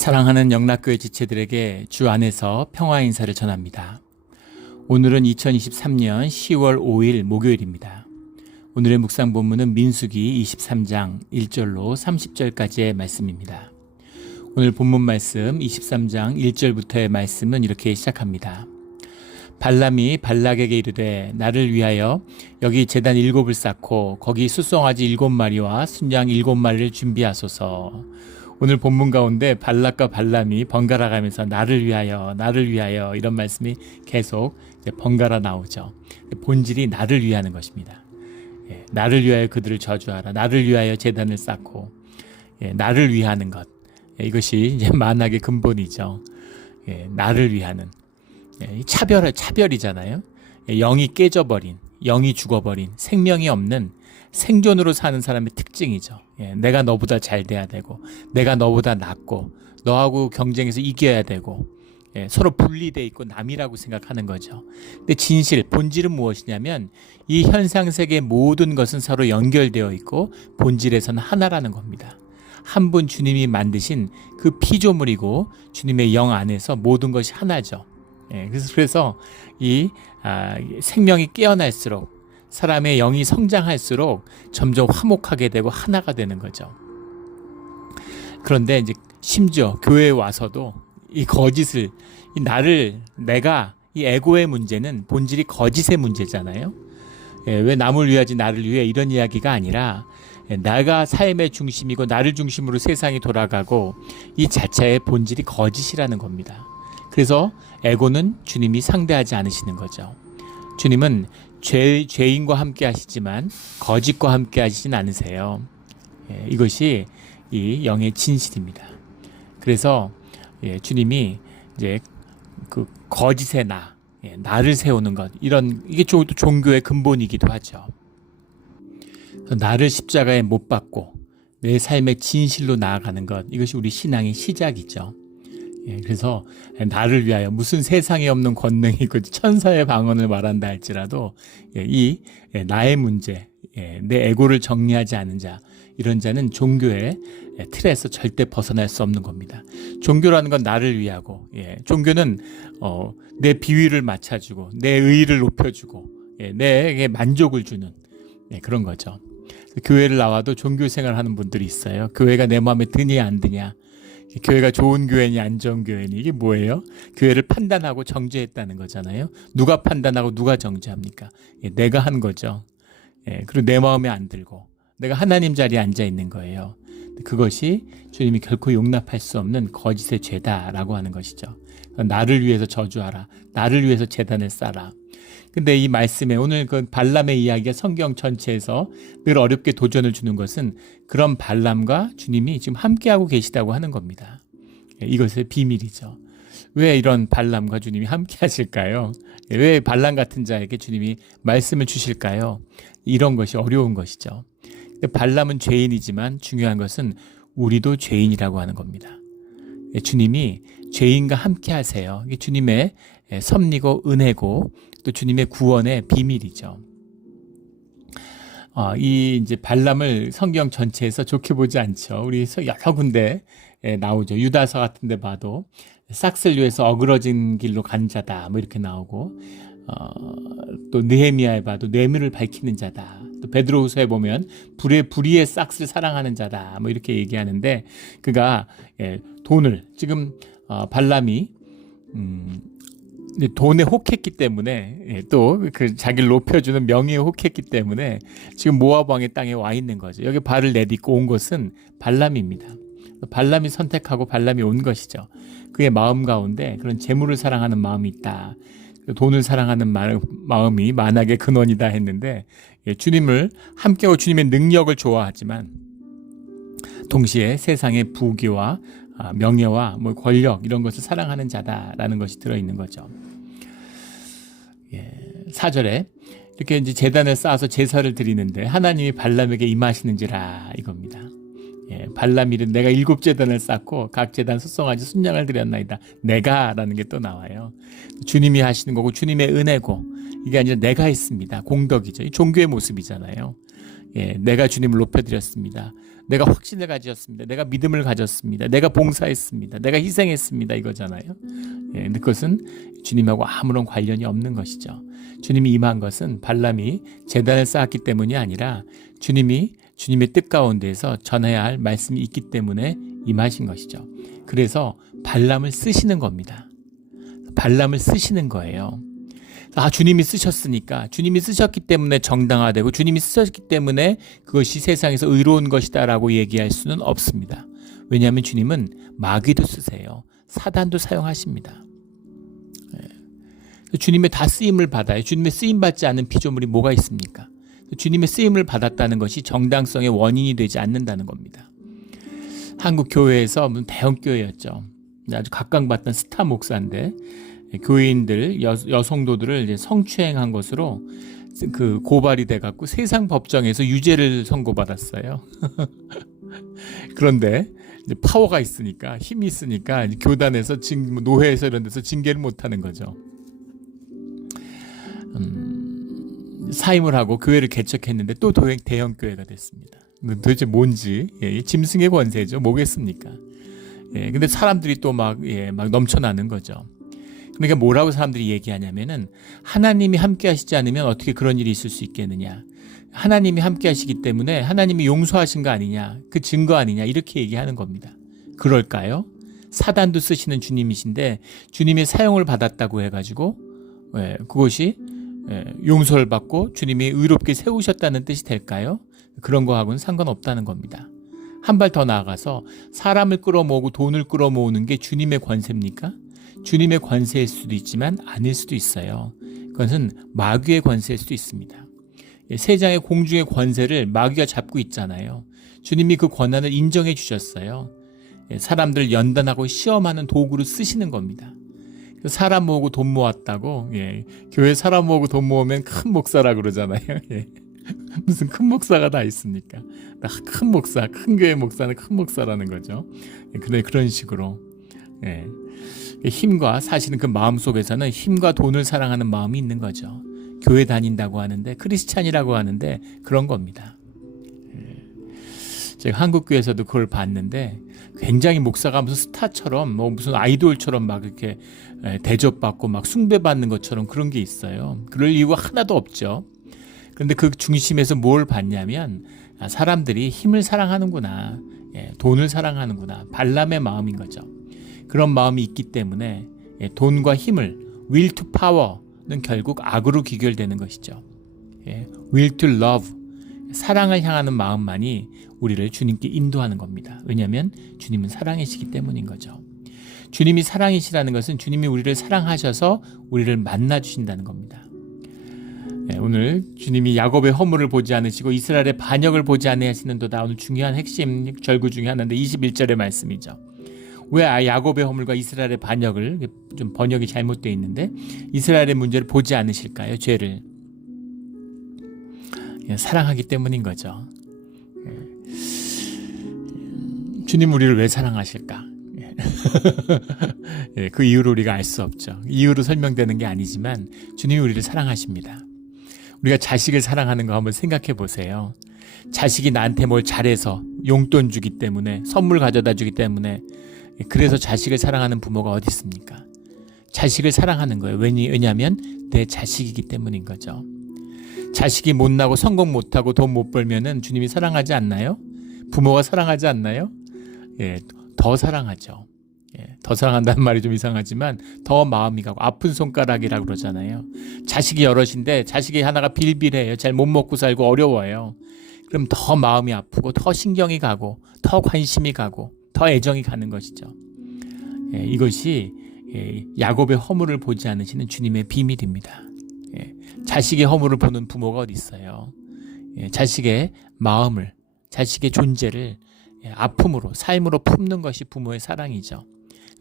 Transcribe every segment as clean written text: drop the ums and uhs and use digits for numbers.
사랑하는 영락교회 지체들에게 주 안에서 평화 인사를 전합니다. 오늘은 2023년 10월 5일 목요일입니다. 오늘의 묵상 본문은 민수기 23장 1절로 30절까지의 말씀입니다. 오늘 본문 말씀 23장 1절부터의 말씀은 이렇게 시작합니다. 발람이 발락에게 이르되 나를 위하여 여기 제단 7을 쌓고 거기 숫송아지 7마리와 순양 7마리를 준비하소서. 오늘 본문 가운데 발락과 발람이 번갈아 가면서 나를 위하여 이런 말씀이 계속 번갈아 나오죠. 본질이 나를 위하는 것입니다. 나를 위하여 그들을 저주하라. 나를 위하여 제단을 쌓고 나를 위하는 것. 이것이 이제 만악의 근본이죠. 나를 위하는 차별이잖아요. 영이 깨져버린, 영이 죽어버린, 생명이 없는 생존으로 사는 사람의 특징이죠. 내가 너보다 잘 돼야 되고, 내가 너보다 낫고, 너하고 경쟁해서 이겨야 되고, 서로 분리되어 있고 남이라고 생각하는 거죠. 근데 진실, 본질은 무엇이냐면 이 현상세계의 모든 것은 서로 연결되어 있고 본질에서는 하나라는 겁니다. 한 분 주님이 만드신 그 피조물이고 주님의 영 안에서 모든 것이 하나죠. 그래서 이 생명이 깨어날수록 사람의 영이 성장할수록 점점 화목하게 되고 하나가 되는 거죠. 그런데 이제 심지어 교회에 와서도 이 거짓을, 이 에고의 문제는 본질이 거짓의 문제잖아요. 왜 남을 위하지 나를 위해 이런 이야기가 아니라 내가 삶의 중심이고 나를 중심으로 세상이 돌아가고 이 자체의 본질이 거짓이라는 겁니다. 그래서 에고는 주님이 상대하지 않으시는 거죠. 주님은 죄인과 함께 하시지만 거짓과 함께 하시진 않으세요. 이것이 이 영의 진실입니다. 그래서 주님이 이제 그 거짓의 나를 세우는 것, 이게 종교의 근본이기도 하죠. 나를 십자가에 못 박고 내 삶의 진실로 나아가는 것, 이것이 우리 신앙의 시작이죠. 그래서 나를 위하여 무슨 세상에 없는 권능이고 천사의 방언을 말한다 할지라도 이 나의 문제, 내 에고를 정리하지 않은 자, 이런 자는 종교의 틀에서 절대 벗어날 수 없는 겁니다. 종교라는 건 나를 위하고, 종교는 내 비위를 맞춰주고 내 의의를 높여주고 내게 만족을 주는 그런 거죠. 교회를 나와도 종교생활 하는 분들이 있어요. 교회가 내 마음에 드냐 안 드냐, 교회가 좋은 교회니 안 좋은 교회니, 이게 뭐예요? 교회를 판단하고 정죄했다는 거잖아요. 누가 판단하고 누가 정죄합니까? 내가 한 거죠. 그리고 내 마음에 안 들고 내가 하나님 자리에 앉아 있는 거예요. 그것이 주님이 결코 용납할 수 없는 거짓의 죄다라고 하는 것이죠. 나를 위해서 저주하라. 나를 위해서 제단을 쌓아라. 근데 이 말씀에 오늘 그 발람의 이야기가 성경 전체에서 늘 어렵게 도전을 주는 것은 그런 발람과 주님이 지금 함께하고 계시다고 하는 겁니다. 이것의 비밀이죠. 왜 이런 발람과 주님이 함께 하실까요? 왜 발람 같은 자에게 주님이 말씀을 주실까요? 이런 것이 어려운 것이죠. 발람은 죄인이지만 중요한 것은 우리도 죄인이라고 하는 겁니다. 주님이 죄인과 함께 하세요. 이게 주님의 섭리고 은혜고 또 주님의 구원의 비밀이죠. 이 이제 발람을 성경 전체에서 좋게 보지 않죠. 우리 여러 군데 나오죠. 유다서 같은 데 봐도 싹쓸 위해서 어그러진 길로 간 자다, 뭐 이렇게 나오고, 또 느헤미야에 봐도 뇌물을 밝히는 자다. 또 베드로후서에 보면 불의의 싹쓸 사랑하는 자다, 뭐 이렇게 얘기하는데, 그가 돈을 지금 발람이 돈에 혹했기 때문에, 또 그 자기를 높여주는 명예에 혹했기 때문에 지금 모압 왕의 땅에 와 있는 거죠. 여기 발을 내딛고 온 것은 발람입니다. 발람이 선택하고 발람이 온 것이죠. 그의 마음 가운데 그런 재물을 사랑하는 마음이 있다. 돈을 사랑하는 마음이 만악의 근원이다 했는데, 주님을 함께하고 주님의 능력을 좋아하지만 동시에 세상의 부귀와 명예와 권력, 이런 것을 사랑하는 자다라는 것이 들어있는 거죠. 4절에 이렇게 이제 제단을 쌓아서 제사를 드리는데 하나님이 발람에게 임하시는지라, 이겁니다. 발람이 내가 7제단을 쌓고 각 제단 숫송아지 순양을 드렸나이다. 내가라는 게 또 나와요. 주님이 하시는 거고 주님의 은혜고, 이게 아니라 내가 했습니다. 공덕이죠. 이 종교의 모습이잖아요. 내가 주님을 높여드렸습니다. 내가 확신을 가졌습니다. 내가 믿음을 가졌습니다. 내가 봉사했습니다. 내가 희생했습니다. 이거잖아요. 근데 그것은 주님하고 아무런 관련이 없는 것이죠. 주님이 임한 것은 발람이 제단을 쌓았기 때문이 아니라 주님이 주님의 뜻 가운데에서 전해야 할 말씀이 있기 때문에 임하신 것이죠. 그래서 발람을 쓰시는 겁니다. 발람을 쓰시는 거예요. 주님이 쓰셨으니까, 주님이 쓰셨기 때문에 정당화되고 주님이 쓰셨기 때문에 그것이 세상에서 의로운 것이다 라고 얘기할 수는 없습니다. 왜냐하면 주님은 마귀도 쓰세요. 사단도 사용하십니다. 주님의 다 쓰임을 받아요. 주님의 쓰임받지 않은 피조물이 뭐가 있습니까? 주님의 쓰임을 받았다는 것이 정당성의 원인이 되지 않는다는 겁니다. 한국 교회에서 무슨 대형 교회였죠. 아주 각광받던 스타 목사인데 교회인들 여성도들을 이제 성추행한 것으로 그 고발이 돼갖고 세상 법정에서 유죄를 선고받았어요. 그런데 이제 파워가 있으니까, 힘이 있으니까 교단에서 노회에서 이런 데서 징계를 못하는 거죠. 사임을 하고 교회를 개척했는데 또 대형 교회가 됐습니다. 도대체 뭔지, 짐승의 권세죠. 뭐겠습니까? 근데 사람들이 또 막 넘쳐나는 거죠. 그러니까 뭐라고 사람들이 얘기하냐면은 하나님이 함께 하시지 않으면 어떻게 그런 일이 있을 수 있겠느냐. 하나님이 함께 하시기 때문에 하나님이 용서하신 거 아니냐. 그 증거 아니냐. 이렇게 얘기하는 겁니다. 그럴까요? 사단도 쓰시는 주님이신데 주님의 사용을 받았다고 해가지고 그것이 용서를 받고 주님이 의롭게 세우셨다는 뜻이 될까요? 그런 거하고는 상관없다는 겁니다. 한 발 더 나아가서 사람을 끌어모으고 돈을 끌어모으는 게 주님의 권세입니까? 주님의 권세일 수도 있지만 아닐 수도 있어요. 그것은 마귀의 권세일 수도 있습니다. 세상의 공중의 권세를 마귀가 잡고 있잖아요. 주님이 그 권한을 인정해 주셨어요. 사람들 연단하고 시험하는 도구로 쓰시는 겁니다. 사람 모으고 돈 모았다고, 교회 사람 모으고 돈 모으면 큰 목사라 그러잖아요. 무슨 큰 목사가 다 있습니까? 큰 목사, 큰 교회 목사는 큰 목사라는 거죠. 그런 식으로. 힘과, 사실은 그 마음 속에서는 힘과 돈을 사랑하는 마음이 있는 거죠. 교회 다닌다고 하는데, 크리스찬이라고 하는데 그런 겁니다. 제가 한국교회에서도 그걸 봤는데 굉장히 목사가 무슨 스타처럼 무슨 아이돌처럼 막 이렇게 대접받고 막 숭배받는 것처럼 그런 게 있어요. 그럴 이유가 하나도 없죠. 그런데 그 중심에서 뭘 봤냐면 사람들이 힘을 사랑하는구나, 돈을 사랑하는구나, 발람의 마음인 거죠. 그런 마음이 있기 때문에 돈과 힘을, will to power는 결국 악으로 귀결되는 것이죠. will to love, 사랑을 향하는 마음만이 우리를 주님께 인도하는 겁니다. 왜냐하면 주님은 사랑이시기 때문인 거죠. 주님이 사랑이시라는 것은 주님이 우리를 사랑하셔서 우리를 만나주신다는 겁니다. 오늘 주님이 야곱의 허물을 보지 않으시고 이스라엘의 반역을 보지 아니하시는도다. 오늘 중요한 핵심 절구 중에 하나인데 21절의 말씀이죠. 왜 야곱의 허물과 이스라엘의 반역을, 좀 번역이 잘못되어 있는데 이스라엘의 문제를 보지 않으실까요? 죄를. 사랑하기 때문인 거죠. 주님 우리를 왜 사랑하실까? 그 이유를 우리가 알 수 없죠. 이유로 설명되는 게 아니지만 주님이 우리를 사랑하십니다. 우리가 자식을 사랑하는 거 한번 생각해 보세요. 자식이 나한테 뭘 잘해서 용돈 주기 때문에, 선물 가져다 주기 때문에, 그래서 자식을 사랑하는 부모가 어디 있습니까? 자식을 사랑하는 거예요. 왜냐하면 내 자식이기 때문인 거죠. 자식이 못나고 성공 못하고 돈 못 벌면은 주님이 사랑하지 않나요? 부모가 사랑하지 않나요? 더 사랑하죠. 더 사랑한다는 말이 좀 이상하지만 더 마음이 가고, 아픈 손가락이라고 그러잖아요. 자식이 여럿인데 자식이 하나가 빌빌해요. 잘 못 먹고 살고 어려워요. 그럼 더 마음이 아프고 더 신경이 가고 더 관심이 가고 더 애정이 가는 것이죠. 이것이 야곱의 허물을 보지 않으시는 주님의 비밀입니다. 자식의 허물을 보는 부모가 어디 있어요? 자식의 마음을, 자식의 존재를 아픔으로, 삶으로 품는 것이 부모의 사랑이죠.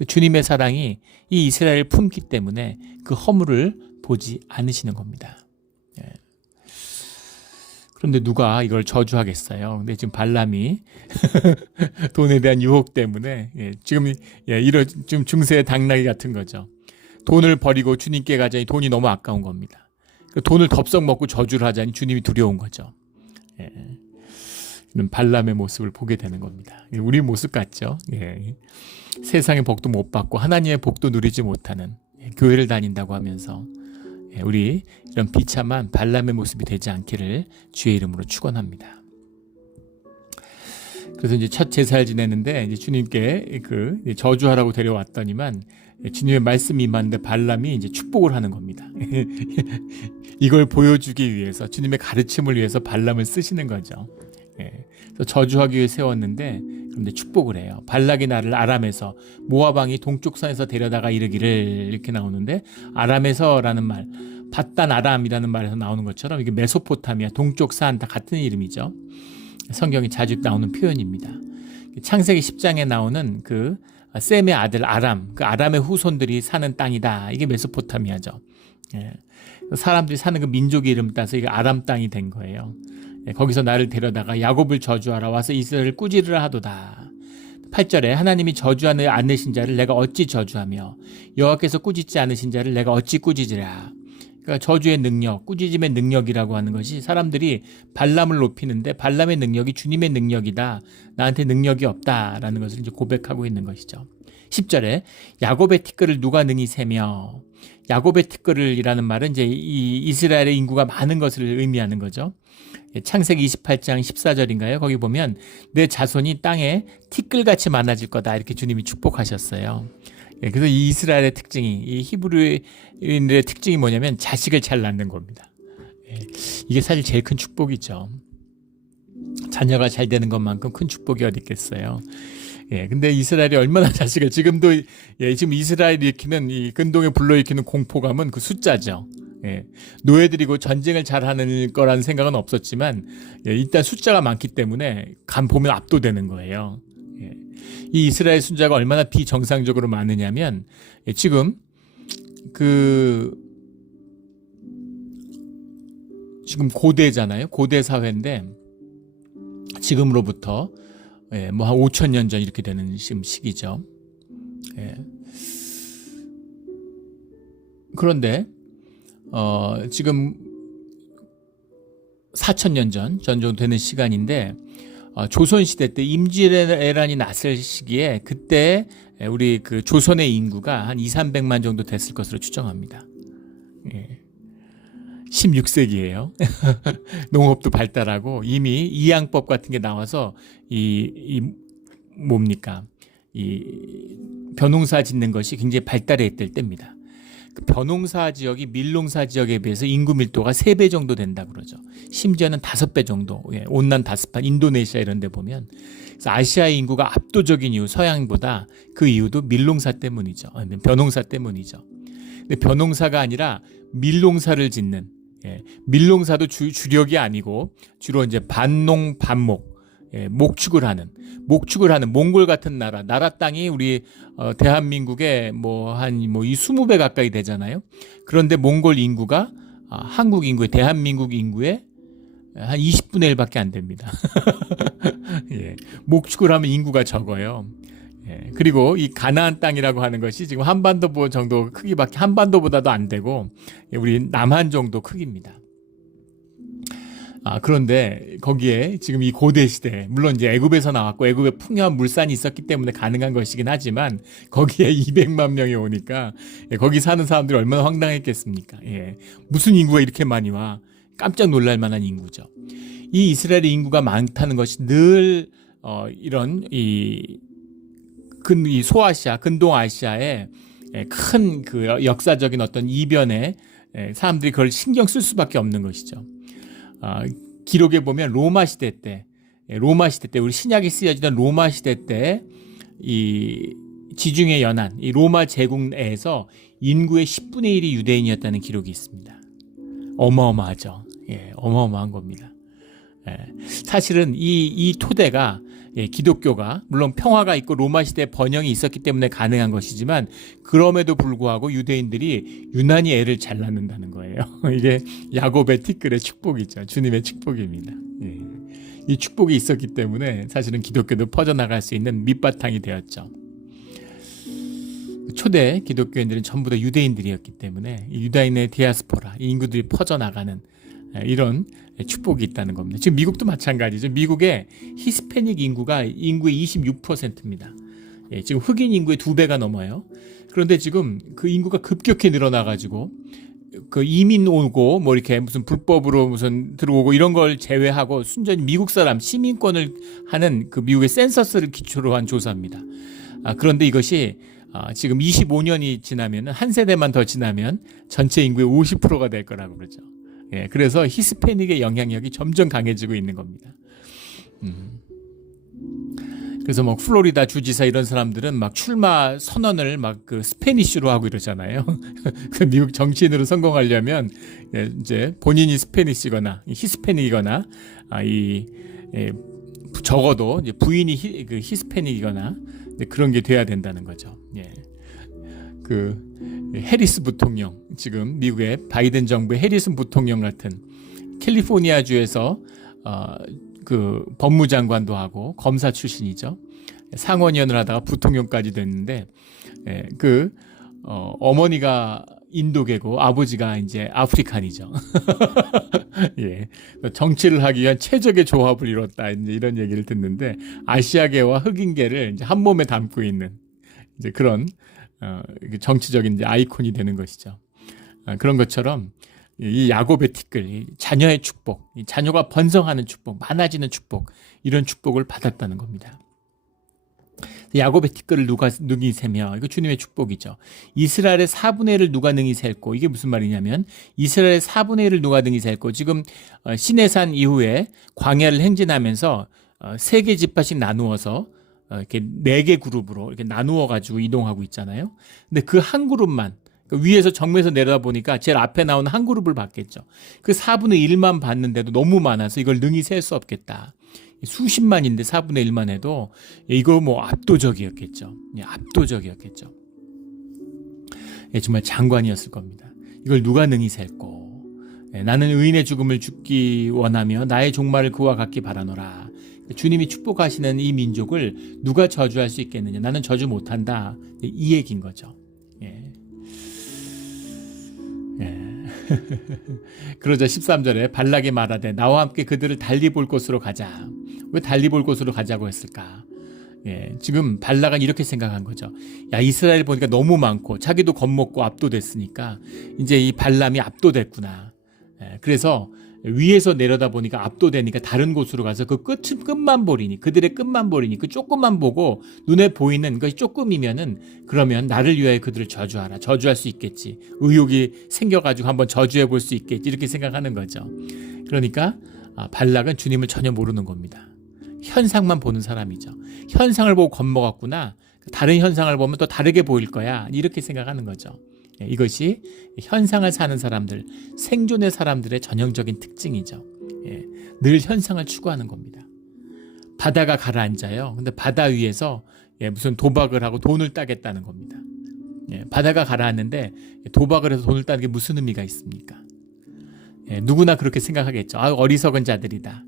주님의 사랑이 이 이스라엘을 품기 때문에 그 허물을 보지 않으시는 겁니다. 그런데 누가 이걸 저주하겠어요? 근데 지금 발람이 돈에 대한 유혹 때문에 지금 이런 좀 중세의 당나귀 같은 거죠. 돈을 버리고 주님께 가자니 돈이 너무 아까운 겁니다. 돈을 덥석 먹고 저주를 하자니 주님이 두려운 거죠. 예. 발람의 모습을 보게 되는 겁니다. 우리 모습 같죠? 예. 세상의 복도 못 받고 하나님의 복도 누리지 못하는 교회를 다닌다고 하면서 우리 이런 비참한 발람의 모습이 되지 않기를 주의 이름으로 축원합니다. 그래서 이제 첫 제사를 지내는데 이제 주님께 그 저주하라고 데려왔더니만 주님의 말씀이 임하는데 발람이 이제 축복을 하는 겁니다. 이걸 보여주기 위해서 주님의 가르침을 위해서 발람을 쓰시는 거죠. 그래서 저주하기 위해 세웠는데 그런데 축복을 해요. 발락이 나를 아람에서 모압 왕이 동쪽 산에서 데려다가 이르기를 이렇게 나오는데 아람에서라는 말, 바단 아람이라는 말에서 나오는 것처럼 이게 메소포타미아 동쪽 산 다 같은 이름이죠. 성경이 자주 나오는 표현입니다. 창세기 10장에 나오는 그 셈의 아들 아람, 그 아람의 후손들이 사는 땅이다. 이게 메소포타미아죠. 사람들이 사는 그 민족의 이름 따서 이게 아람 땅이 된 거예요. 거기서 나를 데려다가 야곱을 저주하라 와서 이스라엘을 꾸지르라 하도다. 8절에 하나님이 저주하지 않으신 자를 내가 어찌 저주하며 여호와께서 꾸짖지 않으신 자를 내가 어찌 꾸짖으랴. 그러니까 저주의 능력, 꾸짖음의 능력이라고 하는 것이 사람들이 발람을 높이는데 발람의 능력이 주님의 능력이다. 나한테 능력이 없다라는 것을 이제 고백하고 있는 것이죠. 10절에 야곱의 티끌을 누가 능히 세며, 야곱의 티끌이라는 말은 이제 이 이스라엘의 인구가 많은 것을 의미하는 거죠. 창세기 28장 14절인가요? 거기 보면 내 자손이 땅에 티끌같이 많아질 거다 이렇게 주님이 축복하셨어요. 그래서 이 이스라엘의 특징이, 이 히브리인들의 특징이 뭐냐면 자식을 잘 낳는 겁니다. 이게 사실 제일 큰 축복이죠. 자녀가 잘 되는 것만큼 큰 축복이 어디 있겠어요. 근데 이스라엘이 얼마나 자식을, 지금도 지금 이스라엘이 일으키는 이 근동에 불러일으키는 공포감은 그 숫자죠. 노예들이고 전쟁을 잘하는 거라는 생각은 없었지만 일단 숫자가 많기 때문에 간 보면 압도되는 거예요. 이 이스라엘 숫자가 얼마나 비정상적으로 많으냐면 지금 지금 고대잖아요. 고대 사회인데 지금으로부터 뭐 한 5,000년 전 이렇게 되는 지금 시기죠. 그런데 지금 4,000년 전 정도 되는 시간인데 조선시대 때 임진왜란이 났을 시기에 그때 우리 그 조선의 인구가 한 2,300만 정도 됐을 것으로 추정합니다. 16세기예요. 농업도 발달하고 이미 이양법 같은 게 나와서 이 벼농사 짓는 것이 굉장히 발달해 있을 때입니다. 그 벼농사 지역이 밀농사 지역에 비해서 인구 밀도가 3배 정도 된다 그러죠. 심지어는 5배 정도. 온난 다스판, 인도네시아 이런 데 보면. 그래서 아시아의 인구가 압도적인 이유, 서양보다 그 이유도 밀농사 때문이죠. 벼농사 때문이죠. 근데 벼농사가 아니라 밀농사를 짓는, 밀농사도 주력이 아니고 주로 이제 반농 반목, 목축을 하는 몽골 같은 나라 땅이 우리 대한민국의 한 20배 가까이 되잖아요. 그런데 몽골 인구가 한국 인구의, 대한민국 인구의 한 20분의 1밖에 안 됩니다. 목축을 하면 인구가 적어요. 그리고 이 가나안 땅이라고 하는 것이 지금 한반도 정도 크기밖에, 한반도보다도 안 되고 우리 남한 정도 크기입니다. 그런데 거기에 지금 이 고대 시대, 물론 이제 애굽에서 나왔고 애굽에 풍요한 물산이 있었기 때문에 가능한 것이긴 하지만 거기에 200만 명이 오니까 거기 사는 사람들이 얼마나 황당했겠습니까? 무슨 인구가 이렇게 많이 와? 깜짝 놀랄 만한 인구죠. 이 이스라엘의 인구가 많다는 것이 늘 이런 이 소아시아, 근동아시아의 큰 그 역사적인 어떤 이변에 사람들이 그걸 신경 쓸 수밖에 없는 것이죠. 기록에 보면 로마 시대 때 우리 신약이 쓰여지던 로마 시대 때 이 지중해 연안, 이 로마 제국 내에서 인구의 10분의 1이 유대인이었다는 기록이 있습니다. 어마어마하죠. 어마어마한 겁니다. 사실은 이 토대가 기독교가 물론 평화가 있고 로마 시대 번영이 있었기 때문에 가능한 것이지만 그럼에도 불구하고 유대인들이 유난히 애를 잘 낳는다는 거예요. 이게 야곱의 티끌의 축복이죠. 주님의 축복입니다. 이 축복이 있었기 때문에 사실은 기독교도 퍼져나갈 수 있는 밑바탕이 되었죠. 초대 기독교인들은 전부 다 유대인들이었기 때문에 이 유다인의 디아스포라, 이 인구들이 퍼져나가는 이런 축복이 있다는 겁니다. 지금 미국도 마찬가지죠. 미국의 히스패닉 인구가 인구의 26%입니다. 지금 흑인 인구의 2배가 넘어요. 그런데 지금 그 인구가 급격히 늘어나가지고 그 이민 오고 뭐 이렇게 무슨 불법으로 무슨 들어오고 이런 걸 제외하고 순전히 미국 사람 시민권을 하는 그 미국의 센서스를 기초로 한 조사입니다. 그런데 이것이 지금 25년이 지나면 한 세대만 더 지나면 전체 인구의 50%가 될 거라고 그러죠. 그래서 히스패닉의 영향력이 점점 강해지고 있는 겁니다. 그래서 뭐 플로리다 주지사 이런 사람들은 막 출마 선언을 막 그 스페니쉬로 하고 이러잖아요. 그 미국 정치인으로 성공하려면 이제 본인이 스페니쉬거나 히스패닉이거나 적어도 이제 부인이 그 히스패닉이거나 그런 게 돼야 된다는 거죠. 그 해리스 부통령, 지금 미국의 바이든 정부의 해리스 부통령 같은 캘리포니아주에서 그 법무장관도 하고 검사 출신이죠. 상원의원을 하다가 부통령까지 됐는데 어머니가 인도계고 아버지가 이제 아프리칸이죠. 정치를 하기 위한 최적의 조합을 이뤘다, 이제 이런 얘기를 듣는데 아시아계와 흑인계를 이제 한 몸에 담고 있는 이제 그런 정치적인 이제 아이콘이 되는 것이죠. 그런 것처럼 이 야곱의 티끌, 이 자녀의 축복, 이 자녀가 번성하는 축복, 많아지는 축복, 이런 축복을 받았다는 겁니다. 야곱의 티끌을 누가 능히 세며, 이거 주님의 축복이죠. 이스라엘의 4분의 1을 누가 능히 셀고, 이게 무슨 말이냐면 이스라엘의 4분의 1을 누가 능히 셀고, 지금 시내산 이후에 광야를 행진하면서 3개 지파씩 나누어서 이렇게 4개 그룹으로 이렇게 나누어 가지고 이동하고 있잖아요. 근데 그 한 그룹만 위에서 정면에서 내려다보니까 제일 앞에 나오는 한 그룹을 받겠죠. 그 4분의 1만 받는데도 너무 많아서 이걸 능히 셀 수 없겠다. 수십만인데 4분의 1만 해도 이거 뭐 압도적이었겠죠. 압도적이었겠죠. 정말 장관이었을 겁니다. 이걸 누가 능히 셀고, 나는 의인의 죽음을 죽기 원하며 나의 종말을 그와 같기 바라노라. 주님이 축복하시는 이 민족을 누가 저주할 수 있겠느냐. 나는 저주 못한다. 이 얘기인 거죠. 그러자 13절에 발락이 말하되 나와 함께 그들을 달리 볼 곳으로 가자. 왜 달리 볼 곳으로 가자고 했을까? 지금 발락은 이렇게 생각한 거죠. 야, 이스라엘 보니까 너무 많고 자기도 겁먹고 압도됐으니까 이제 이 발람이 압도됐구나. 그래서 위에서 내려다 보니까 압도되니까 다른 곳으로 가서 그 끝만 보리니, 그들의 끝만 보리니, 그 조금만 보고 눈에 보이는 것이 조금이면은 그러면 나를 위하여 그들을 저주하라. 저주할 수 있겠지. 의욕이 생겨가지고 한번 저주해 볼 수 있겠지. 이렇게 생각하는 거죠. 그러니까 발락은 주님을 전혀 모르는 겁니다. 현상만 보는 사람이죠. 현상을 보고 겁먹었구나. 다른 현상을 보면 또 다르게 보일 거야. 이렇게 생각하는 거죠. 이것이 현상을 사는 사람들, 생존의 사람들의 전형적인 특징이죠. 늘 현상을 추구하는 겁니다. 바다가 가라앉아요. 근데 바다 위에서 무슨 도박을 하고 돈을 따겠다는 겁니다. 바다가 가라앉는데 도박을 해서 돈을 따는 게 무슨 의미가 있습니까? 누구나 그렇게 생각하겠죠. 어리석은 자들이다.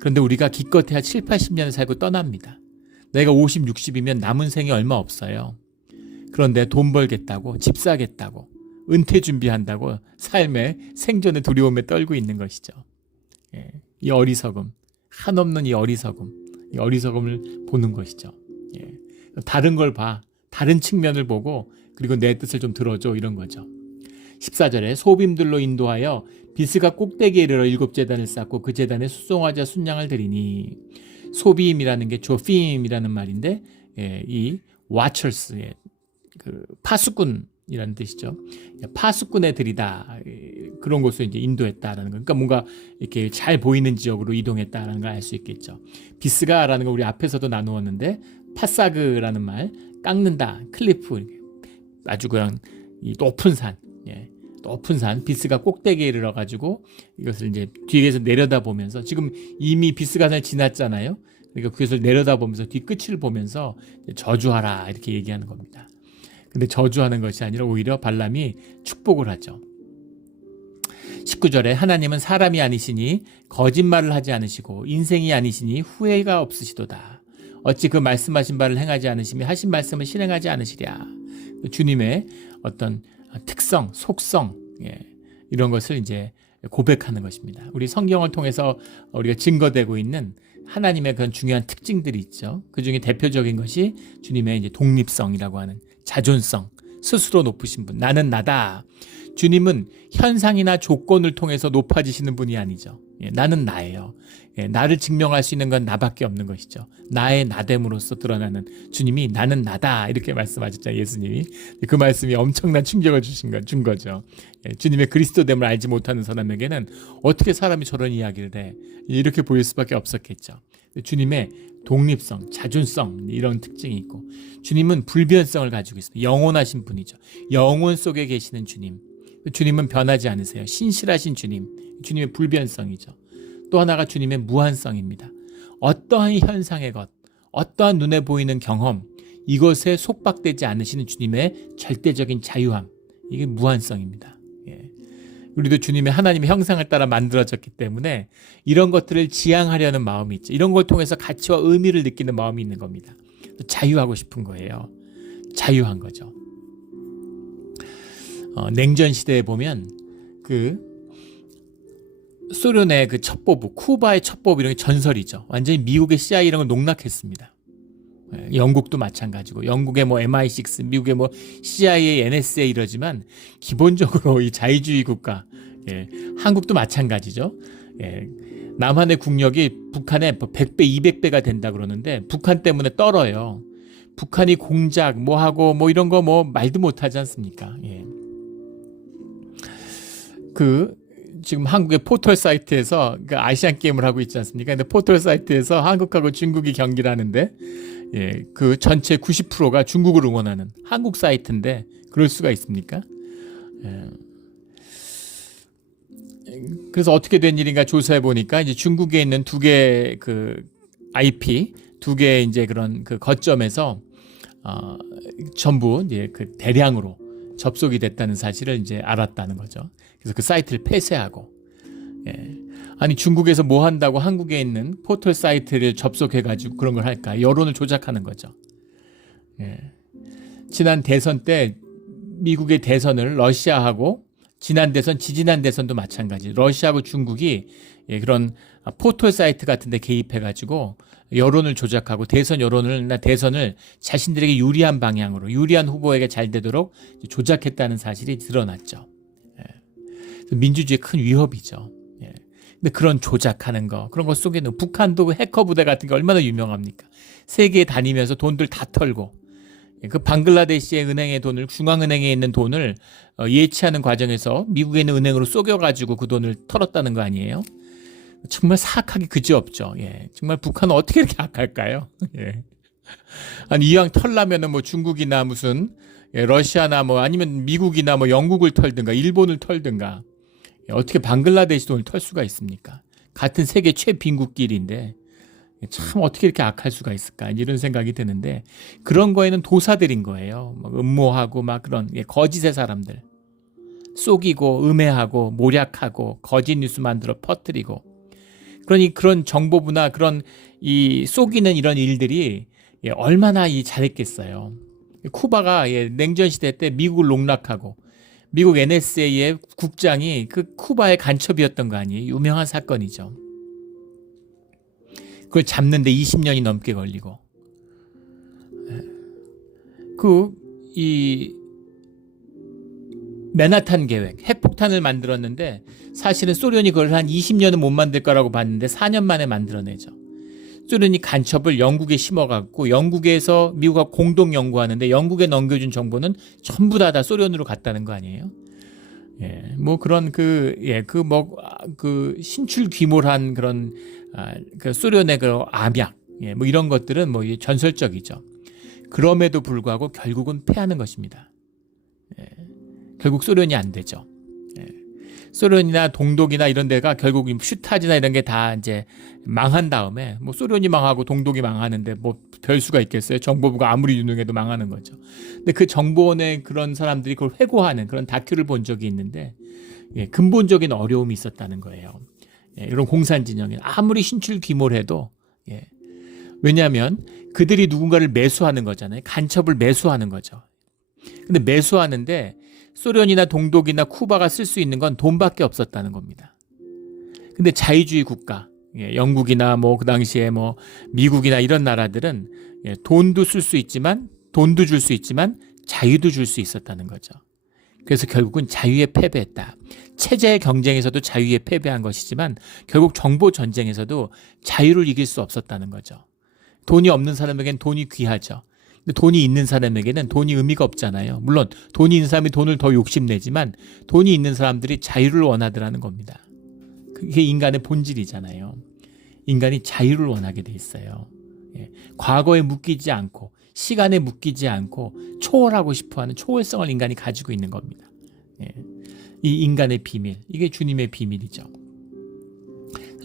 그런데 우리가 기껏해야 7, 80년을 살고 떠납니다. 내가 50, 60이면 남은 생이 얼마 없어요. 그런데 돈 벌겠다고, 집 사겠다고, 은퇴 준비한다고 삶의 생존의 두려움에 떨고 있는 것이죠. 이 어리석음, 한없는 이 어리석음을 보는 것이죠. 다른 걸 봐, 다른 측면을 보고 그리고 내 뜻을 좀 들어줘, 이런 거죠. 14절에 소빔들로 인도하여 비스가 꼭대기에 이르러 7제단을 쌓고 그 제단에 수송화자 순양을 드리니, 소빔이라는 게 조핌이라는 말인데 이 와처스의 그 파수꾼이라는 뜻이죠. 파수꾼 애들이다. 그런 곳을 이제 인도했다라는 거. 그러니까 뭔가 이렇게 잘 보이는 지역으로 이동했다라는 걸 알 수 있겠죠. 비스가라는 거 우리 앞에서도 나누었는데, 파사그라는 말, 깎는다, 클리프, 아주 그냥 이 높은 산, 높은 산, 비스가 꼭대기에 이르러 가지고 이것을 이제 뒤에서 내려다 보면서, 지금 이미 비스가산을 지났잖아요. 그러니까 그것을 내려다 보면서 뒤끝을 보면서 저주하라, 이렇게 얘기하는 겁니다. 근데 저주하는 것이 아니라 오히려 발람이 축복을 하죠. 19절에 하나님은 사람이 아니시니 거짓말을 하지 않으시고 인생이 아니시니 후회가 없으시도다. 어찌 그 말씀하신 바를 행하지 않으시며 하신 말씀을 실행하지 않으시랴. 주님의 어떤 특성, 속성, 이런 것을 이제 고백하는 것입니다. 우리 성경을 통해서 우리가 증거되고 있는 하나님의 그런 중요한 특징들이 있죠. 그 중에 대표적인 것이 주님의 이제 독립성이라고 하는 자존성, 스스로 높으신 분, 나는 나다. 주님은 현상이나 조건을 통해서 높아지시는 분이 아니죠. 나는 나예요. 나를 증명할 수 있는 건 나밖에 없는 것이죠. 나의 나됨으로써 드러나는 주님이 나는 나다 이렇게 말씀하셨죠. 예수님이. 그 말씀이 엄청난 충격을 준 거죠. 주님의 그리스도됨을 알지 못하는 사람에게는 어떻게 사람이 저런 이야기를 해. 이렇게 보일 수밖에 없었겠죠. 주님의 독립성, 자존성 이런 특징이 있고 주님은 불변성을 가지고 있습니다. 영원하신 분이죠. 영혼 속에 계시는 주님. 주님은 변하지 않으세요. 신실하신 주님. 주님의 불변성이죠. 또 하나가 주님의 무한성입니다. 어떠한 현상의 것, 어떠한 눈에 보이는 경험, 이것에 속박되지 않으시는 주님의 절대적인 자유함. 이게 무한성입니다. 우리도 주님의 하나님의 형상을 따라 만들어졌기 때문에 이런 것들을 지향하려는 마음이 있죠. 이런 걸 통해서 가치와 의미를 느끼는 마음이 있는 겁니다. 자유하고 싶은 거예요. 자유한 거죠. 냉전 시대에 보면 그 소련의 그 첩보부, 쿠바의 첩보부 이런 게 전설이죠. 완전히 미국의 CIA 이런 걸 농락했습니다. 영국도 마찬가지고 영국의 뭐 MI6, 미국의 뭐 CIA, NSA 이러지만 기본적으로 이 자유주의 국가, 한국도 마찬가지죠. 남한의 국력이 북한의 100배, 200배가 된다 그러는데 북한 때문에 떨어요. 북한이 공작 뭐 하고 뭐 이런 거 뭐 말도 못하지 않습니까? 지금 한국의 포털 사이트에서 아시안 게임을 하고 있지 않습니까? 근데 포털 사이트에서 한국하고 중국이 경기를 하는데 그 전체 90%가 중국을 응원하는 한국 사이트인데 그럴 수가 있습니까? 그래서 어떻게 된 일인가 조사해 보니까 이제 중국에 있는 두 개 그 IP, 두 개 이제 그런 그 거점에서 전부 이제 그 대량으로 접속이 됐다는 사실을 이제 알았다는 거죠. 그래서 그 사이트를 폐쇄하고, 아니 중국에서 뭐 한다고 한국에 있는 포털 사이트를 접속해가지고 그런 걸 할까? 여론을 조작하는 거죠. 지난 대선 때 미국의 대선을 러시아하고 지난 대선, 지지난 대선도 마찬가지. 러시아하고 중국이 그런 포털 사이트 같은 데 개입해가지고 여론을 조작하고 대선 여론을, 대선을 자신들에게 유리한 방향으로, 유리한 후보에게 잘 되도록 조작했다는 사실이 드러났죠. 민주주의의 큰 위협이죠. 근데 그런 조작하는 거, 그런 것 속에는 북한도 해커 부대 같은 게 얼마나 유명합니까? 세계에 다니면서 돈들 다 털고, 그 방글라데시의 은행의 돈을, 중앙은행에 있는 돈을 예치하는 과정에서 미국에 있는 은행으로 쏘겨가지고 그 돈을 털었다는 거 아니에요? 정말 사악하기 그지없죠. 정말 북한은 어떻게 이렇게 악할까요? 아니 이왕 털라면은 뭐 중국이나 무슨 러시아나 뭐 아니면 미국이나 뭐 영국을 털든가 일본을 털든가 어떻게 방글라데시 돈을 털 수가 있습니까? 같은 세계 최빈국끼리인데 참 어떻게 이렇게 악할 수가 있을까 이런 생각이 드는데 그런 거에는 도사들인 거예요. 막 음모하고 막 그런 거짓의 사람들 속이고 음해하고 모략하고 거짓 뉴스 만들어 퍼뜨리고 그러니 그런 정보부나 그런 이 속이는 이런 일들이 얼마나 잘했겠어요. 쿠바가 냉전 시대 때 미국을 농락하고 미국 NSA의 국장이 그 쿠바의 간첩이었던 거 아니에요. 유명한 사건이죠. 그걸 잡는데 20년이 넘게 걸리고 이 맨하탄 계획, 핵폭탄을 만들었는데 사실은 소련이 그걸 한 20년은 못 만들 거라고 봤는데 4년 만에 만들어내죠. 소련이 간첩을 영국에 심어갖고 영국에서 미국과 공동 연구하는데 영국에 넘겨준 정보는 전부 다 소련으로 갔다는 거 아니에요? 뭐 그런 그 신출 귀몰한 그런 그 소련의 그 암약, 뭐 이런 것들은 뭐 전설적이죠. 그럼에도 불구하고 결국은 패하는 것입니다. 결국 소련이 안 되죠. 소련이나 동독이나 이런 데가 결국 슈타지나 이런 게 다 이제 망한 다음에 뭐 소련이 망하고 동독이 망하는데 뭐 별 수가 있겠어요. 정보부가 아무리 유능해도 망하는 거죠. 근데 그 정보원의 그런 사람들이 그걸 회고하는 그런 다큐를 본 적이 있는데 근본적인 어려움이 있었다는 거예요. 이런 공산 진영에 아무리 신출 귀몰해도 왜냐하면 그들이 누군가를 매수하는 거잖아요. 간첩을 매수하는 거죠. 근데 매수하는데 소련이나 동독이나 쿠바가 쓸 수 있는 건 돈밖에 없었다는 겁니다. 근데 자유주의 국가, 영국이나 뭐 그 당시에 뭐 미국이나 이런 나라들은 돈도 쓸 수 있지만 돈도 줄 수 있지만 자유도 줄 수 있었다는 거죠. 그래서 결국은 자유에 패배했다. 체제 경쟁에서도 자유에 패배한 것이지만 결국 정보 전쟁에서도 자유를 이길 수 없었다는 거죠. 돈이 없는 사람에게는 돈이 귀하죠. 근데 돈이 있는 사람에게는 돈이 의미가 없잖아요. 물론 돈이 있는 사람이 돈을 더 욕심내지만 돈이 있는 사람들이 자유를 원하더라는 겁니다. 그게 인간의 본질이잖아요. 인간이 자유를 원하게 돼 있어요. 과거에 묶이지 않고 시간에 묶이지 않고 초월하고 싶어하는 초월성을 인간이 가지고 있는 겁니다. 이 인간의 비밀, 이게 주님의 비밀이죠.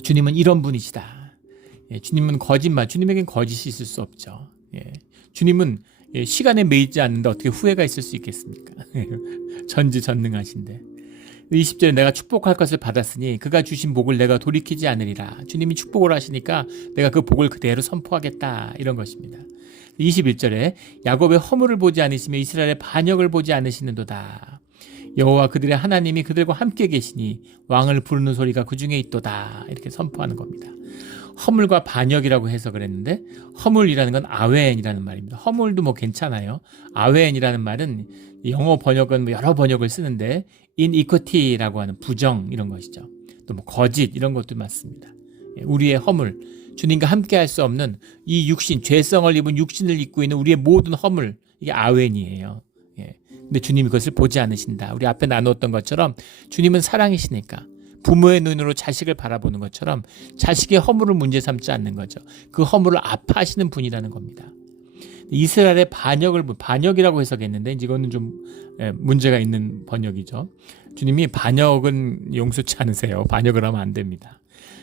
주님은 이런 분이시다. 주님은 주님에겐 거짓이 있을 수 없죠. 주님은 시간에 매이지 않는데 어떻게 후회가 있을 수 있겠습니까? 전지전능하신데. 20절에 내가 축복할 것을 받았으니 그가 주신 복을 내가 돌이키지 않으리라. 주님이 축복을 하시니까 내가 그 복을 그대로 선포하겠다. 이런 것입니다. 21절에 야곱의 허물을 보지 않으시며 이스라엘의 반역을 보지 않으시는도다. 여호와 그들의 하나님이 그들과 함께 계시니 왕을 부르는 소리가 그 중에 있도다. 이렇게 선포하는 겁니다. 허물과 반역이라고 해석을 했는데 허물이라는 건 아웬이라는 말입니다. 허물도 뭐 괜찮아요. 아웬이라는 말은 영어 번역은 뭐 여러 번역을 쓰는데 inequity라고 하는 부정 이런 것이죠. 또 뭐 거짓 이런 것도 맞습니다. 우리의 허물, 주님과 함께 할 수 없는 이 육신, 죄성을 입은 육신을 입고 있는 우리의 모든 허물, 이게 아웬이에요. 근데 주님이 그것을 보지 않으신다. 우리 앞에 나누었던 것처럼 주님은 사랑이시니까 부모의 눈으로 자식을 바라보는 것처럼 자식의 허물을 문제 삼지 않는 거죠. 그 허물을 아파하시는 분이라는 겁니다. 이스라엘의 반역이라고 해석했는데 이거는 좀 문제가 있는 번역이죠. 주님이 반역은 용서치 않으세요. 반역을 하면 안 됩니다.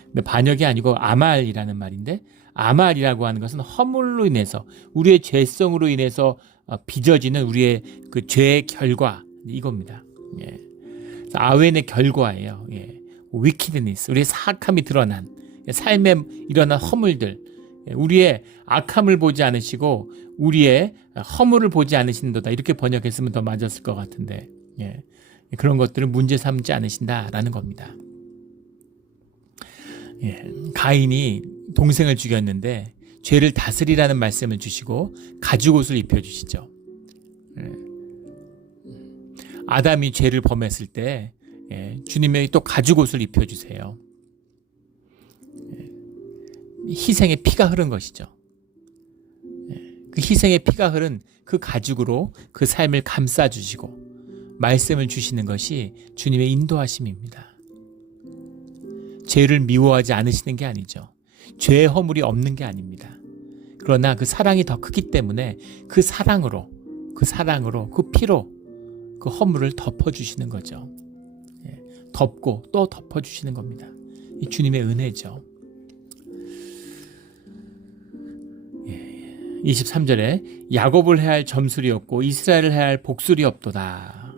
근데 반역이 아니고 아말이라는 말인데 아말이라고 하는 것은 허물로 인해서 우리의 죄성으로 인해서 빚어지는 우리의 그 죄의 결과 이겁니다. 그래서 아웬의 결과예요. wickedness, 우리의 사악함이 드러난 삶에 일어난 허물들, 우리의 악함을 보지 않으시고 우리의 허물을 보지 않으신도다. 이렇게 번역했으면 더 맞았을 것 같은데 그런 것들을 문제 삼지 않으신다라는 겁니다. 가인이 동생을 죽였는데 죄를 다스리라는 말씀을 주시고 가죽옷을 입혀주시죠. 아담이 죄를 범했을 때 주님이 또 가죽옷을 입혀주세요. 희생의 피가 흐른 것이죠. 그 희생의 피가 흐른 그 가죽으로 그 삶을 감싸주시고 말씀을 주시는 것이 주님의 인도하심입니다. 죄를 미워하지 않으시는 게 아니죠. 죄의 허물이 없는 게 아닙니다. 그러나 그 사랑이 더 크기 때문에 그 사랑으로 그 피로 그 허물을 덮어주시는 거죠. 덮고 또 덮어주시는 겁니다. 이 주님의 은혜죠. 23절에 야곱을 해야 할 점술이 없고 이스라엘을 해야 할 복술이 없도다.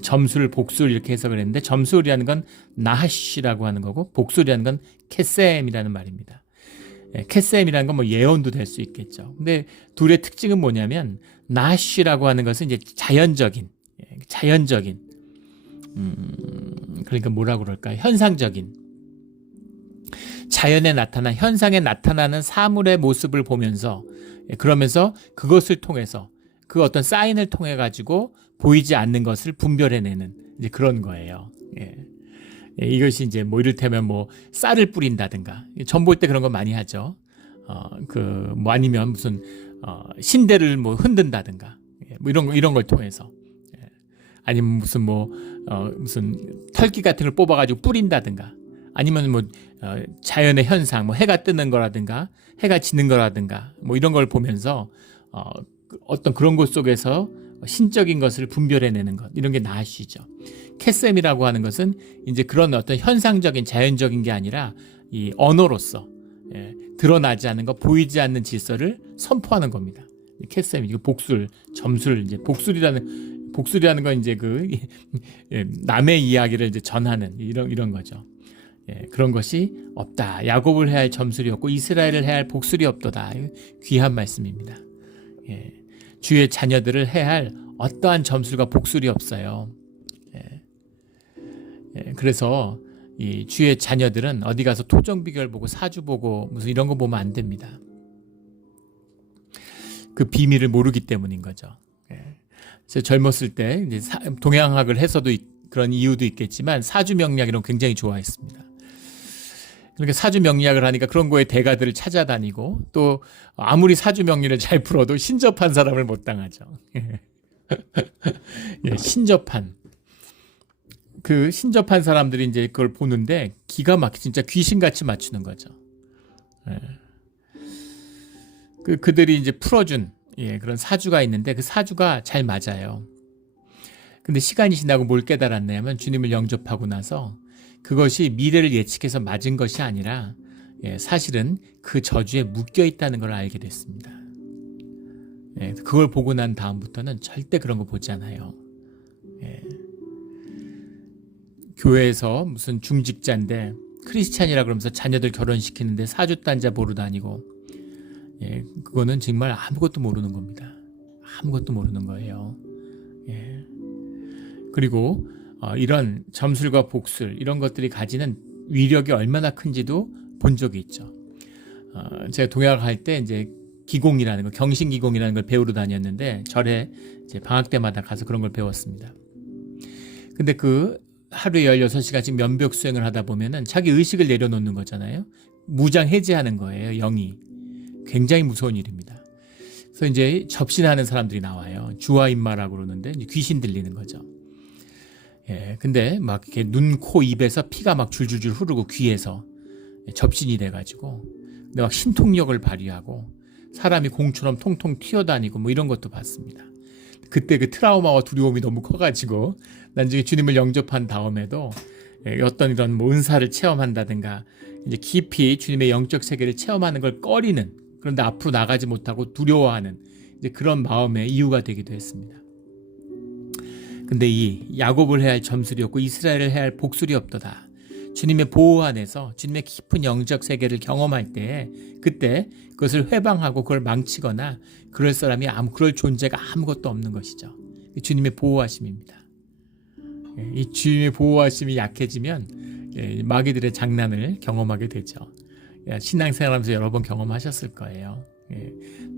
점술, 복술 이렇게 해석을 했는데 점술이라는 건 나하시라고 하는 거고 복술이라는 건 캐셈이라는 말입니다. 캐셈이라는 건 뭐 예언도 될 수 있겠죠. 근데 둘의 특징은 뭐냐면 나하시라고 하는 것은 이제 자연적인 그러니까 뭐라고 그럴까요? 현상적인 자연에 나타난 현상에 나타나는 사물의 모습을 보면서 그러면서 그것을 통해서 그 어떤 사인을 통해 가지고 보이지 않는 것을 분별해내는 이제 그런 거예요. 이것이 이제 뭐 이를테면 뭐 쌀을 뿌린다든가 전 볼 때 그런 거 많이 하죠. 뭐 아니면 무슨 신대를 뭐 흔든다든가 뭐 이런 걸 통해서 아니면 무슨 털기 같은 걸 뽑아가지고 뿌린다든가 아니면 뭐 자연의 현상, 뭐 해가 뜨는 거라든가 해가 지는 거라든가 뭐 이런 걸 보면서 어떤 그런 것 속에서 신적인 것을 분별해내는 것 이런 게 나하시죠. 캐셈이라고 하는 것은 이제 그런 어떤 현상적인 자연적인 게 아니라 이 언어로서 드러나지 않는 것, 보이지 않는 질서를 선포하는 겁니다. 캐셈, 이거 복술, 점술, 이제 복술이라는 건 이제 남의 이야기를 이제 전하는 이런 거죠. 그런 것이 없다. 야곱을 해야 할 점술이 없고 이스라엘을 해야 할 복술이 없도다. 귀한 말씀입니다. 주의 자녀들을 해야 할 어떠한 점술과 복술이 없어요. 그래서 이 주의 자녀들은 어디 가서 토정 비결 보고 사주 보고 무슨 이런 거 보면 안 됩니다. 그 비밀을 모르기 때문인 거죠. 제가 젊었을 때 이제 동양학을 해서도 그런 이유도 있겠지만 사주 명리학 이런 거 굉장히 좋아했습니다. 그러니까 사주 명리학을 하니까 그런 거에 대가들을 찾아다니고 또 아무리 사주 명리를 잘 풀어도 신접한 사람을 못 당하죠. 신접한. 그 신접한 사람들이 이제 그걸 보는데 기가 막히게 진짜 귀신같이 맞추는 거죠. 그들이 이제 풀어준 그런 사주가 있는데 그 사주가 잘 맞아요. 근데 시간이 지나고 뭘 깨달았냐면 주님을 영접하고 나서 그것이 미래를 예측해서 맞은 것이 아니라 사실은 그 저주에 묶여 있다는 걸 알게 됐습니다. 그걸 보고 난 다음부터는 절대 그런 거 보지 않아요. 교회에서 무슨 중직자인데 크리스찬이라 그러면서 자녀들 결혼시키는데 사주단자 보러 다니고 그거는 정말 아무것도 모르는 겁니다. 아무것도 모르는 거예요. 그리고 이런 점술과 복술 이런 것들이 가지는 위력이 얼마나 큰지도 본 적이 있죠. 제가 동양학 할 때 이제 기공이라는 거, 경신기공이라는 걸 배우러 다녔는데 절에 이제 방학 때마다 가서 그런 걸 배웠습니다. 근데 그 하루에 16시간씩 면벽 수행을 하다 보면은 자기 의식을 내려놓는 거잖아요. 무장 해제하는 거예요, 영이. 굉장히 무서운 일입니다. 그래서 이제 접신하는 사람들이 나와요. 주화인마라고 그러는데 이제 귀신 들리는 거죠. 근데 막 이렇게 눈, 코, 입에서 피가 막 줄줄줄 흐르고 귀에서 접신이 돼가지고 근데 막 신통력을 발휘하고 사람이 공처럼 통통 튀어다니고 뭐 이런 것도 봤습니다. 그때 그 트라우마와 두려움이 너무 커가지고 나중에 주님을 영접한 다음에도 어떤 이런 뭐 은사를 체험한다든가 이제 깊이 주님의 영적 세계를 체험하는 걸 꺼리는 그런데 앞으로 나가지 못하고 두려워하는 이제 그런 마음의 이유가 되기도 했습니다. 근데 이 야곱을 해야 할 점술이 없고 이스라엘을 해야 할 복술이 없도다. 주님의 보호 안에서 주님의 깊은 영적 세계를 경험할 때 그때 그것을 회방하고 그걸 망치거나 그럴 사람이 그럴 존재가 아무것도 없는 것이죠. 주님의 보호하심입니다. 이 주님의 보호하심이 약해지면 마귀들의 장난을 경험하게 되죠. 신앙생활하면서 여러 번 경험하셨을 거예요.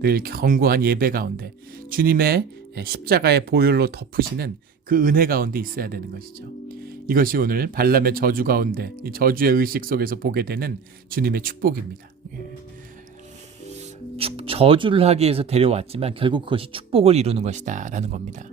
늘 견고한 예배 가운데 주님의 십자가의 보혈로 덮으시는 그 은혜 가운데 있어야 되는 것이죠. 이것이 오늘 발람의 저주 가운데 이 저주의 의식 속에서 보게 되는 주님의 축복입니다. 저주를 하기 위해서 데려왔지만 결국 그것이 축복을 이루는 것이다 라는 겁니다.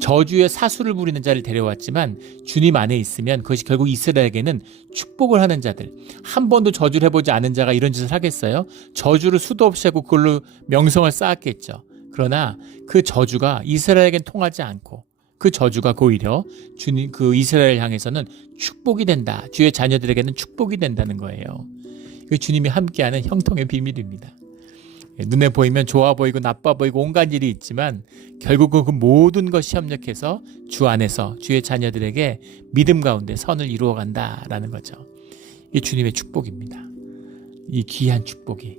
저주의 사수를 부리는 자를 데려왔지만 주님 안에 있으면 그것이 결국 이스라엘에게는 축복을 하는 자들, 한 번도 저주를 해보지 않은 자가 이런 짓을 하겠어요? 저주를 수도 없이 하고 그걸로 명성을 쌓았겠죠. 그러나 그 저주가 이스라엘에겐 통하지 않고 그 저주가 오히려 주님 그 이스라엘 향해서는 축복이 된다. 주의 자녀들에게는 축복이 된다는 거예요. 그 주님이 함께하는 형통의 비밀입니다. 눈에 보이면 좋아 보이고 나빠 보이고 온갖 일이 있지만 결국은 그 모든 것이 협력해서 주 안에서 주의 자녀들에게 믿음 가운데 선을 이루어 간다라는 거죠. 이게 주님의 축복입니다. 이 귀한 축복이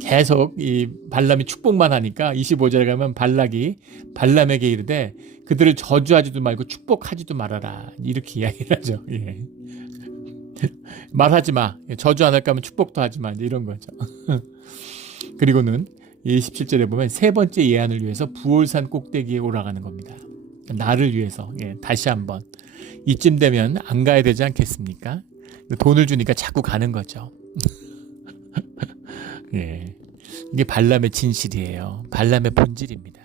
계속 이 발람이 축복만 하니까 25절에 가면 발락이 발람에게 이르되 그들을 저주하지도 말고 축복하지도 말아라 이렇게 이야기를 하죠. 말하지 마. 저주 안 할 거면 축복도 하지 마. 이런 거죠. 그리고는 27절에 보면 세 번째 예언을 위해서 부올산 꼭대기에 올라가는 겁니다. 나를 위해서 다시 한번 이쯤 되면 안 가야 되지 않겠습니까? 돈을 주니까 자꾸 가는 거죠. 이게 발람의 진실이에요. 발람의 본질입니다.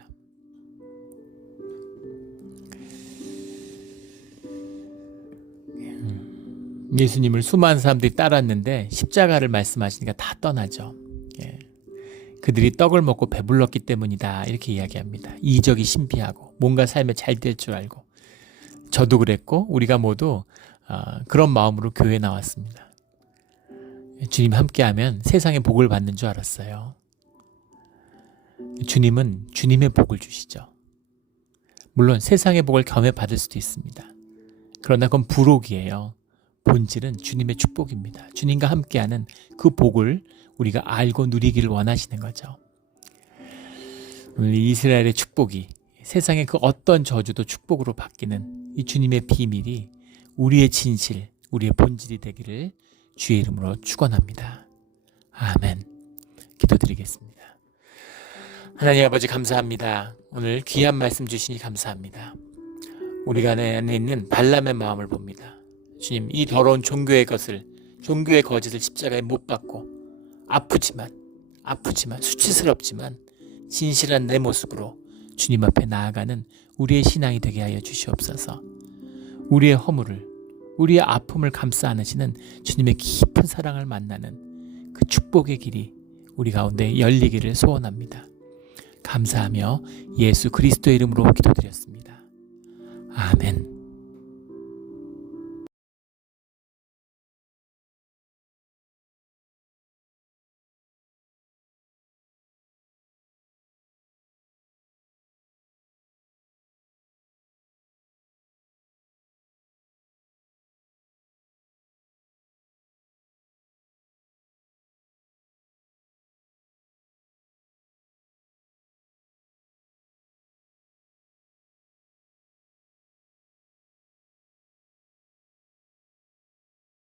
예수님을 수많은 사람들이 따랐는데 십자가를 말씀하시니까 다 떠나죠. 그들이 떡을 먹고 배불렀기 때문이다 이렇게 이야기합니다. 이적이 신비하고 뭔가 삶에 잘 될 줄 알고 저도 그랬고 우리가 모두 그런 마음으로 교회에 나왔습니다. 주님 함께하면 세상의 복을 받는 줄 알았어요. 주님은 주님의 복을 주시죠. 물론 세상의 복을 겸해 받을 수도 있습니다. 그러나 그건 부록이에요. 본질은 주님의 축복입니다. 주님과 함께하는 그 복을 우리가 알고 누리기를 원하시는 거죠. 오늘 이스라엘의 축복이 세상의 그 어떤 저주도 축복으로 바뀌는 이 주님의 비밀이 우리의 진실, 우리의 본질이 되기를 주의 이름으로 축원합니다. 아멘. 기도드리겠습니다. 하나님 아버지 감사합니다. 오늘 귀한 말씀 주시니 감사합니다. 우리가 안에 있는 발람의 마음을 봅니다. 주님, 이 더러운 종교의 거짓을 십자가에 못 박고 아프지만 수치스럽지만 진실한 내 모습으로 주님 앞에 나아가는 우리의 신앙이 되게 하여 주시옵소서. 우리의 허물을, 우리의 아픔을 감싸 안으시는 주님의 깊은 사랑을 만나는 그 축복의 길이 우리 가운데 열리기를 소원합니다. 감사하며 예수 그리스도의 이름으로 기도드렸습니다. 아멘.